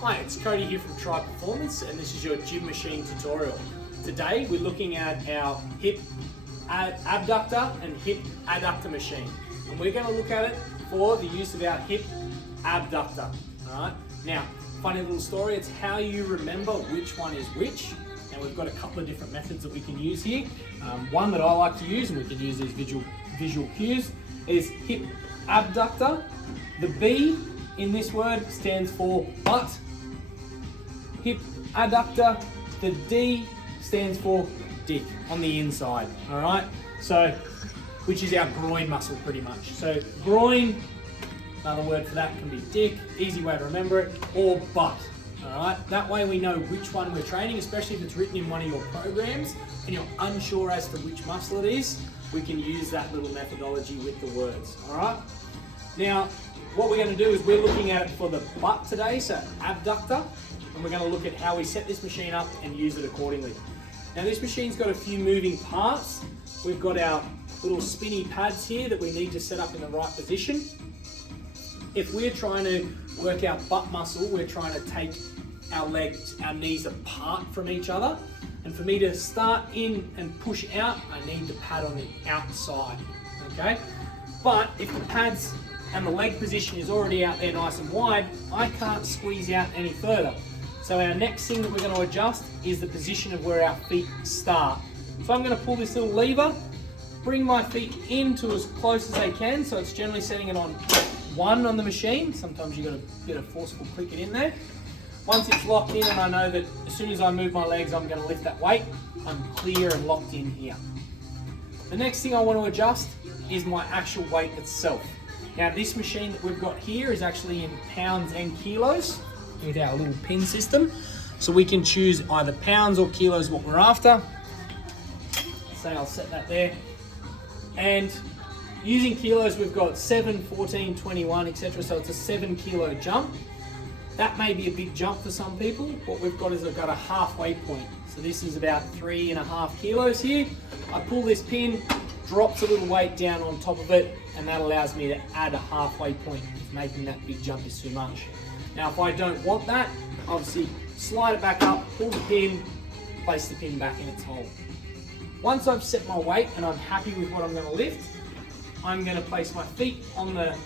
Hi, it's Cody here from Try Performance, and this is your gym machine tutorial. Today we're looking at our hip abductor and hip adductor machine, and we're going to look at it for the use of our hip abductor. Alright, now funny little story, it's how you remember which one is which, and we've got a couple of different methods that we can use here. One that I like to use, and we can use these visual cues, is hip abductor. The B in this word stands for butt. Hip adductor, the D stands for dick on the inside, all right? So, which is our groin muscle pretty much. So groin, another word for that can be dick, easy way to remember it, or butt, all right? That way we know which one we're training, especially if it's written in one of your programs and you're unsure as to which muscle it is, we can use that little methodology with the words, all right? Now, what we're going to do is we're looking at it for the butt today, so abductor, and we're going to look at how we set this machine up and use it accordingly. Now this machine's got a few moving parts. We've got our little spinny pads here that we need to set up in the right position. If we're trying to work our butt muscle, we're trying to take our legs, our knees apart from each other. And for me to start in and push out, I need the pad on the outside, okay? But if the pads and the leg position is already out there nice and wide, I can't squeeze out any further. So our next thing that we're going to adjust is the position of where our feet start. So I'm going to pull this little lever, bring my feet in to as close as they can, so it's generally setting it on 1 on the machine. Sometimes you've got to get a forceful click it in there. Once it's locked in and I know that as soon as I move my legs I'm going to lift that weight, I'm clear and locked in here. The next thing I want to adjust is my actual weight itself. Now this machine that we've got here is actually in pounds and kilos with our little pin system. So we can choose either pounds or kilos what we're after. Say I'll set that there. And using kilos we've got 7, 14, 21, etc. So it's a 7 kilo jump. That may be a big jump for some people. What we've got is I've got a halfway point. So this is about 3.5 kilos here. I pull this pin, drops a little weight down on top of it, and that allows me to add a halfway point if making that big jump is too much. Now if I don't want that, obviously slide it back up, pull the pin, place the pin back in its hole. Once I've set my weight and I'm happy with what I'm going to lift, I'm going to place my feet on the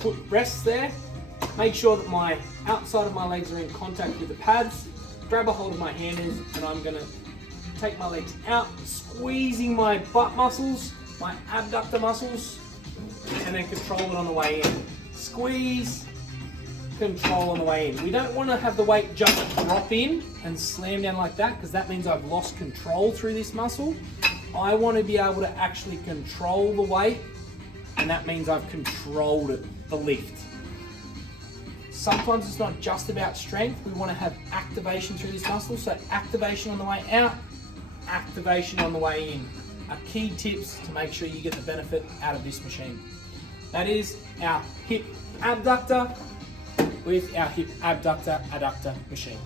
foot rests there, make sure that my outside of my legs are in contact with the pads, grab a hold of my handles, and I'm going to take my legs out, squeezing my butt muscles, my abductor muscles, and then control it on the way in. Squeeze, control on the way in. We don't want to have the weight just drop in and slam down like that, because that means I've lost control through this muscle. I want to be able to actually control the weight, and that means I've controlled it, the lift. Sometimes it's not just about strength, we want to have activation through this muscle, so activation on the way out, activation on the way in are key tips to make sure you get the benefit out of this machine. That is our hip abductor with our hip abductor adductor machine.